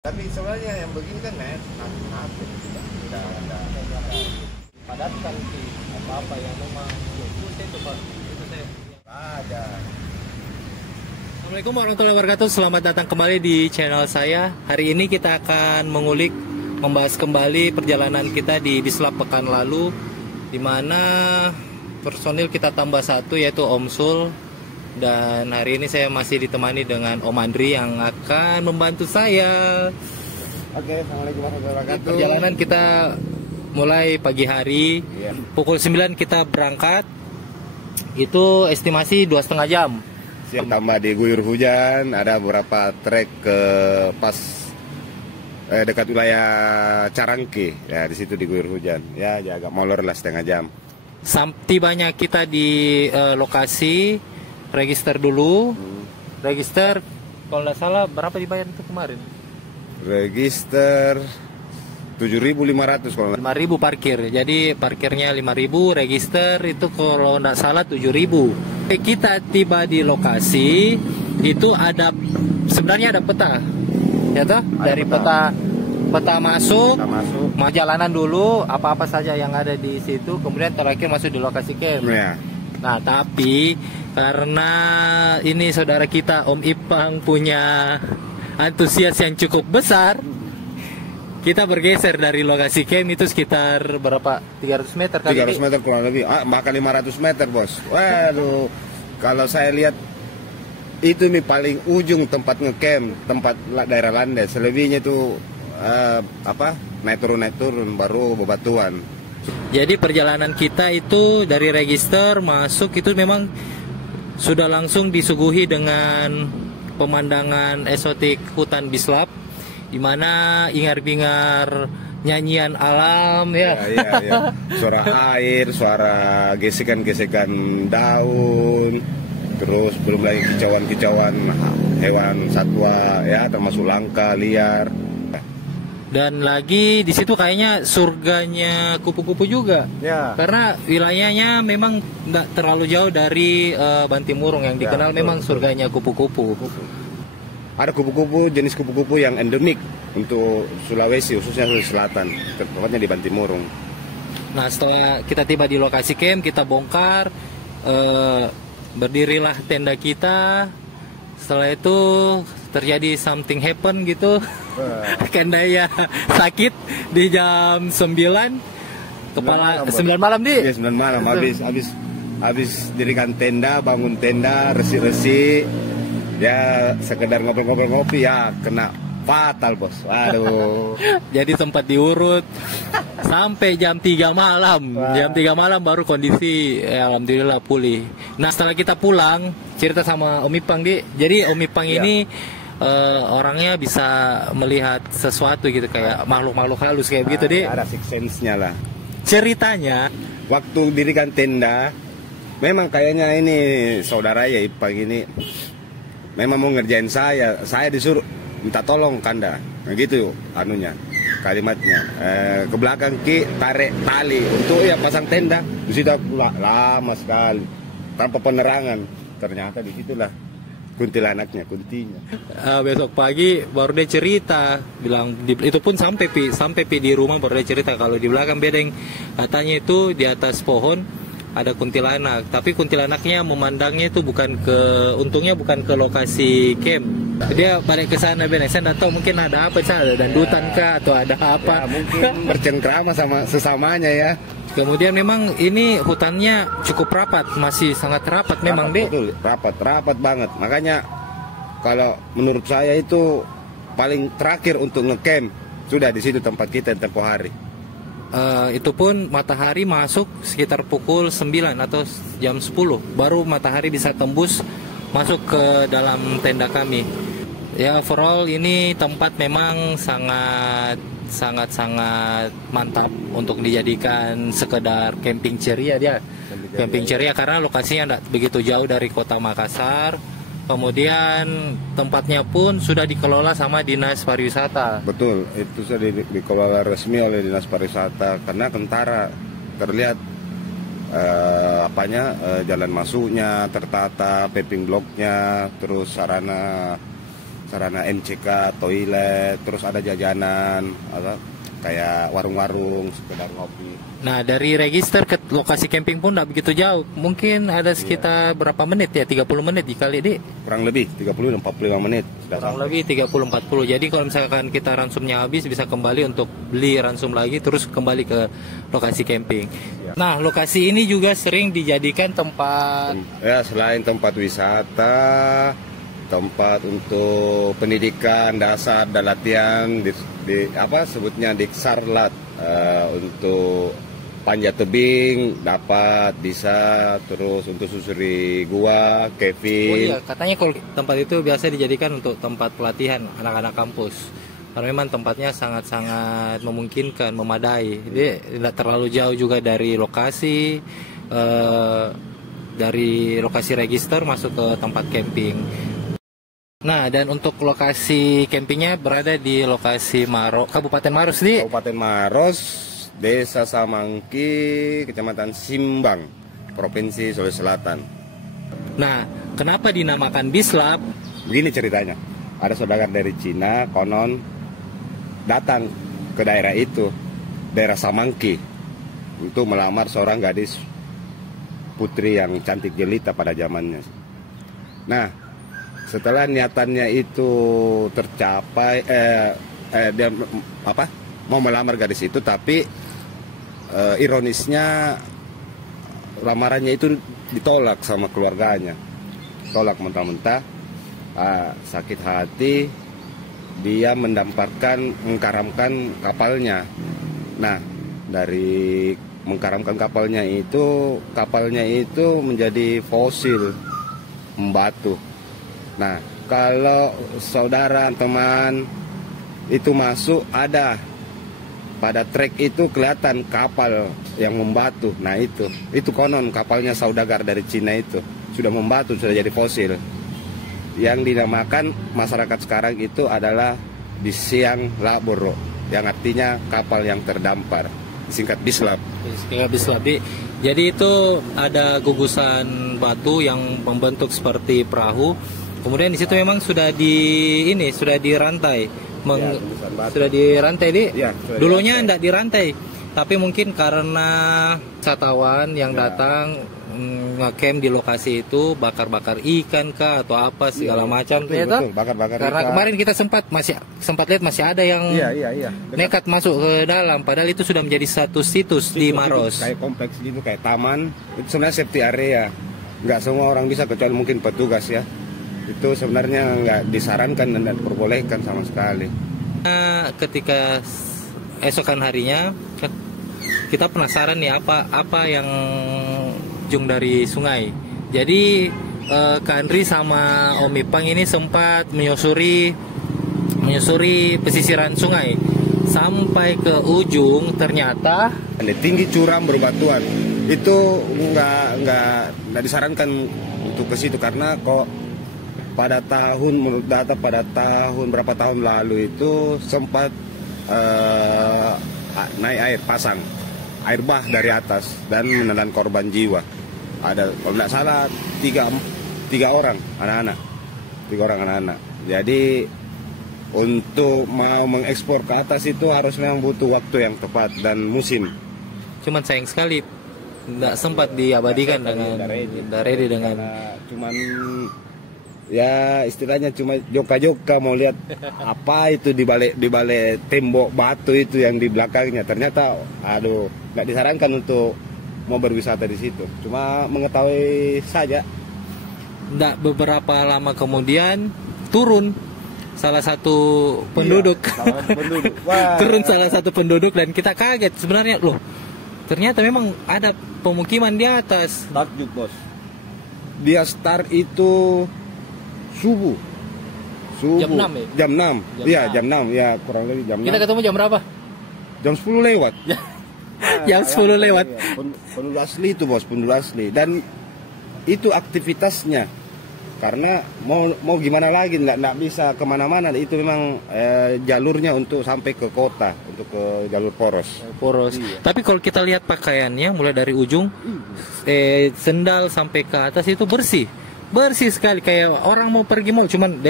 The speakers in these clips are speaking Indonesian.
Tapi sebenarnya yang begini kan nanti tidak ada Padatkan di apa-apa yang memang itu saya coba itu saya ada. Assalamualaikum warahmatullahi wabarakatuh. Selamat datang kembali di channel saya. Hari ini kita akan membahas kembali perjalanan kita di Dislap pekan lalu, di mana personil kita tambah satu, yaitu Om Sul. Dan hari ini saya masih ditemani dengan Om Andri yang akan membantu saya. Oke, assalamualaikum warahmatullahi wabarakatuh. Perjalanan kita mulai pagi hari, Iya. pukul 9 kita berangkat. Itu estimasi 2,5 jam. Siang tambah diguyur hujan, ada beberapa trek ke pas dekat wilayah Carangke. Ya, di situ diguyur hujan. Ya, agak molor lah setengah jam. Tibanya kita di lokasi, register dulu. Register, kalau nggak salah berapa dibayar itu kemarin? Register 7.500 kalau nggak. 5.000 parkir. Jadi parkirnya 5.000, register itu kalau nggak salah 7.000. Kita tiba di lokasi, itu sebenarnya ada peta. Ya toh? Dari peta masuk, jalanan dulu, apa-apa saja yang ada di situ, kemudian terakhir masuk di lokasi camp. Ya. Nah, tapi karena ini saudara kita Om Ipang punya antusias yang cukup besar, kita bergeser dari lokasi camp itu sekitar berapa? 300 meter kali 300 meter kurang lebih, bahkan 500 meter bos. Waduh, kalau saya lihat itu nih paling ujung tempat ngecamp, tempat daerah landas. Selebihnya itu naik turun baru bebatuan. Jadi perjalanan kita itu dari register masuk itu memang sudah langsung disuguhi dengan pemandangan eksotik hutan Dislap, di mana ingar-bingar nyanyian alam ya. Ya. Suara air, suara gesekan-gesekan daun, terus belum lagi kicauan-kicauan hewan satwa ya, termasuk langka, liar. Dan lagi di situ kayaknya surganya kupu-kupu juga. Ya. Karena wilayahnya memang nggak terlalu jauh dari Bantimurung yang dikenal memang surganya kupu-kupu. Ada kupu-kupu, jenis kupu-kupu yang endemik untuk Sulawesi, khususnya Sulawesi Selatan, tepatnya di Bantimurung. Nah, setelah kita tiba di lokasi camp, kita bongkar, berdirilah tenda kita. Setelah itu terjadi something happen gitu. Karena ya sakit di jam 9 kepala 9 malam di. Iya, 9 malam habis dirikan tenda, bangun tenda, resi-resi. Ya sekedar ngopi-ngopi ya kena fatal bos. Waduh. Jadi sempat diurut sampai jam 3 malam. Jam 3 malam baru kondisi alhamdulillah pulih. Nah, setelah kita pulang, cerita sama Om Ipang di. Jadi Om Ipang ini orangnya bisa melihat sesuatu gitu, kayak makhluk-makhluk halus kayak begitu deh. Ada six sense-nya lah. Ceritanya Waktu dirikan tenda, memang kayaknya ini saudara ya Ipang ini memang mau ngerjain saya disuruh minta tolong Kanda, nah, gitu anunya kalimatnya. Ke belakang tarik tali untuk ya pasang tenda. Di situ lama sekali tanpa penerangan. Ternyata di situlah kuntilanaknya, kuntinya. besok pagi baru dia cerita, bilang itu pun sampai di rumah baru dia cerita kalau di belakang bedeng katanya itu di atas pohon ada kuntilanak, tapi kuntilanaknya memandangnya itu untungnya bukan ke lokasi camp. Dia balik ke sana, saya nggak tahu mungkin ada apa, ada dandutan kah atau ada apa. Ya, mungkin bercengkrama sama sesamanya ya. Kemudian memang ini hutannya cukup rapat, masih sangat rapat memang deh. Betul, rapat banget. Makanya kalau menurut saya itu paling terakhir untuk ngecamp sudah di situ tempat kita tempo hari. Itu pun matahari masuk sekitar pukul 9 atau jam 10 baru matahari bisa tembus masuk ke dalam tenda kami. Ya, overall ini tempat memang sangat mantap untuk dijadikan sekedar camping ceria dia. Camping ceria karena lokasinya tidak begitu jauh dari kota Makassar. Kemudian tempatnya pun sudah dikelola sama Dinas Pariwisata. Betul, itu sudah dikelola resmi oleh Dinas Pariwisata karena tentara terlihat jalan masuknya tertata, paving blocknya, terus sarana sarana MCK, toilet, terus ada jajanan, kayak warung-warung, sekedar ngopi. Nah, dari register ke lokasi camping pun tidak begitu jauh. Mungkin ada sekitar berapa menit ya? 30 menit dikali, Dik? Kurang lebih 30-45 menit. Kurang lebih 30-40. Jadi kalau misalkan kita ransumnya habis, bisa kembali untuk beli ransum lagi, terus kembali ke lokasi camping. Ya. Nah, lokasi ini juga sering dijadikan tempat... Ya, selain tempat wisata, tempat untuk pendidikan dasar dan latihan, di apa sebutnya diksarlat, untuk panjat tebing dapat bisa, terus untuk susuri gua, Kevin. Oh iya, katanya kalau tempat itu biasa dijadikan untuk tempat pelatihan anak-anak kampus. Karena memang tempatnya sangat-sangat memungkinkan, memadai. Jadi tidak terlalu jauh juga dari lokasi register masuk ke tempat camping. Nah, dan untuk lokasi campingnya berada di lokasi Kabupaten Maros, di Kabupaten Maros, Desa Samangki, Kecamatan Simbang, Provinsi Sulawesi Selatan. Nah, kenapa dinamakan Bislab? Begini ceritanya, ada saudara dari Cina, konon datang ke daerah itu, daerah Samangki, untuk melamar seorang gadis putri yang cantik jelita pada zamannya. Nah, setelah niatannya itu tercapai, dia mau melamar gadis itu, tapi ironisnya lamarannya itu ditolak sama keluarganya, tolak mentah-mentah. Sakit hati, dia mengkaramkan kapalnya. Nah, dari mengkaramkan kapalnya itu menjadi fosil, membatu. Nah, kalau saudara teman itu masuk, ada pada trek itu kelihatan kapal yang membatu. Nah, itu konon kapalnya saudagar dari Cina itu sudah membatu, sudah jadi fosil. Yang dinamakan masyarakat sekarang itu adalah Bisiang Laboro, yang artinya kapal yang terdampar, singkat Bislab. Jadi itu ada gugusan batu yang membentuk seperti perahu. Kemudian di situ memang sudah dirantai, sudah dirantai, Di. Ya, dulunya tidak dirantai, tapi mungkin karena wisatawan yang datang nge-camp di lokasi itu bakar-bakar ikan kah atau apa segala macam, betul, bakar-bakar karena ikan. Kemarin kita sempat lihat masih ada yang nekat masuk ke dalam, padahal itu sudah menjadi satu situs di Maros. Kayak kompleks gitu, kayak taman, itu sebenarnya safety area. Nggak semua orang bisa, kecuali mungkin petugas ya. Itu sebenarnya nggak disarankan dan tidak diperbolehkan sama sekali. Ketika esokan harinya kita penasaran nih apa yang ujung dari sungai. Jadi Kak Andri sama Om Ipang ini sempat menyusuri pesisiran sungai sampai ke ujung. Ternyata tinggi curam berbatuan itu nggak disarankan untuk ke situ, karena kok pada menurut data pada berapa tahun lalu itu sempat naik air bah dari atas dan menelan korban jiwa. Ada, kalau tidak salah, tiga orang anak-anak. Jadi untuk mau mengekspor ke atas itu harus memang butuh waktu yang tepat dan musim. Cuman sayang sekali tidak sempat diabadikan dengan cuman ya istilahnya cuma joka-joka mau lihat apa itu di balik tembok batu itu yang di belakangnya. Ternyata nggak disarankan untuk mau berwisata di situ, cuma mengetahui saja. Nggak beberapa lama kemudian turun salah satu penduduk, turun salah satu penduduk dan kita kaget sebenarnya, loh ternyata memang ada pemukiman di atas. Takjub, bos. Dia start itu subuh jam 6 ya? Jam 6. Iya, jam 6. Ya, kurang lebih jam 6. Kita ketemu jam berapa? Jam 10 lewat. Jam 10 lewat. Penduduk asli itu, bos, penduduk asli. Dan itu aktivitasnya. Karena mau gimana lagi, nggak bisa kemana-mana. Itu memang jalurnya untuk sampai ke kota, untuk ke jalur poros. Iya. Tapi kalau kita lihat pakaiannya mulai dari ujung sendal sampai ke atas itu bersih sekali, kayak orang mau pergi mall, cuman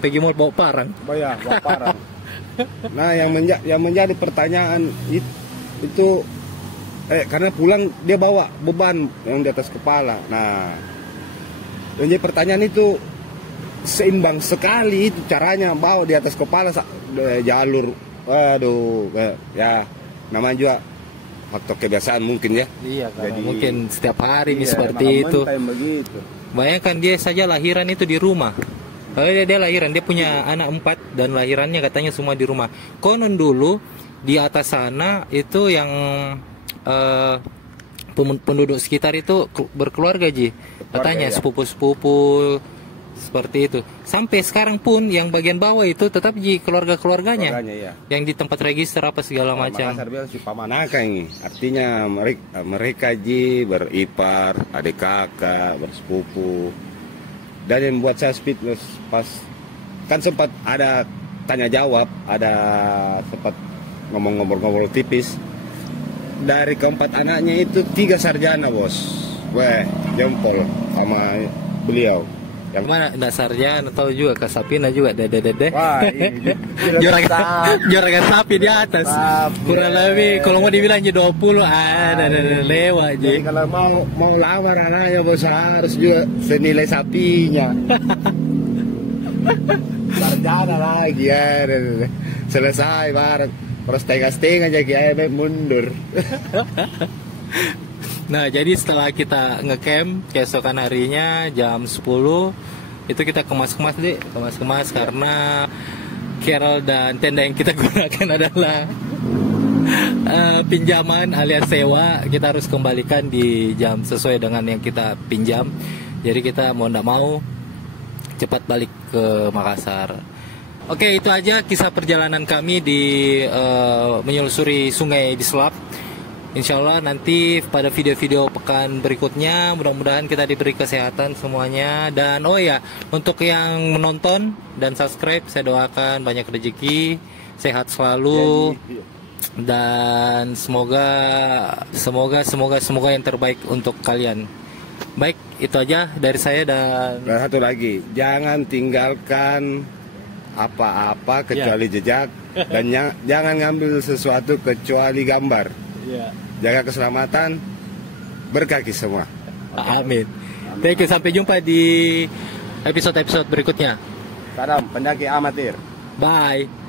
pergi mall bawa parang. Bayar, bawa parang. Nah, yang menjadi pertanyaan itu karena pulang dia bawa beban yang di atas kepala. Nah, yang jadi pertanyaan itu seimbang sekali itu caranya bawa di atas kepala jalur. Waduh, ya namanya juga faktor kebiasaan mungkin ya. Iya, jadi mungkin setiap hari seperti itu. Bayangkan dia saja lahiran itu di rumah. Dia lahiran, dia punya anak 4 dan lahirannya katanya semua di rumah. Konon dulu di atas sana itu yang penduduk sekitar itu berkeluarga Ji. Katanya ya. sepupu-sepupu seperti itu. Sampai sekarang pun yang bagian bawah itu tetap Ji keluarga-keluarganya. Ya. Yang di tempat register apa segala macam. Makassar bilang si pamanaka ini. Artinya mereka Ji beripar, adik kakak, bersepupu. Dan yang membuat saya speechless pas kan sempat ada tanya jawab, ada sempat ngomong-ngobrol tipis. Dari keempat anaknya itu 3 sarjana bos. Weh, jempol sama beliau. Yang mana dasarnya atau juga Kasapina juga dede. Wah, ini juragan sapi di atas. Kurang lebih kalau mau dibilang jadi 20 ada lewat jadi kalau mau lamar anaknya bos harus juga senilai sapinya. Sarjana lagi ya. Selesai bareng. Terus setengah aja kayak mundur. Nah, jadi setelah kita ngecamp keesokan harinya jam 10 itu kita kemas-kemas deh, kemas-kemas karena Carol dan tenda yang kita gunakan adalah pinjaman alias sewa. Kita harus kembalikan di jam sesuai dengan yang kita pinjam. Jadi kita mau ndak mau cepat balik ke Makassar. Oke, itu aja kisah perjalanan kami di menyelusuri sungai di Selap. Insya Allah nanti pada video-video pekan berikutnya mudah-mudahan kita diberi kesehatan semuanya. Dan oh ya, untuk yang menonton dan subscribe saya doakan banyak rezeki, sehat selalu, dan semoga yang terbaik untuk kalian. Baik, itu aja dari saya. Dan satu lagi, jangan tinggalkan apa-apa kecuali jejak dan jangan ngambil sesuatu kecuali gambar. Jaga keselamatan, berkaki semua. Amin. Thank you, sampai jumpa di episode-episode berikutnya. Salam pendaki amatir. Bye.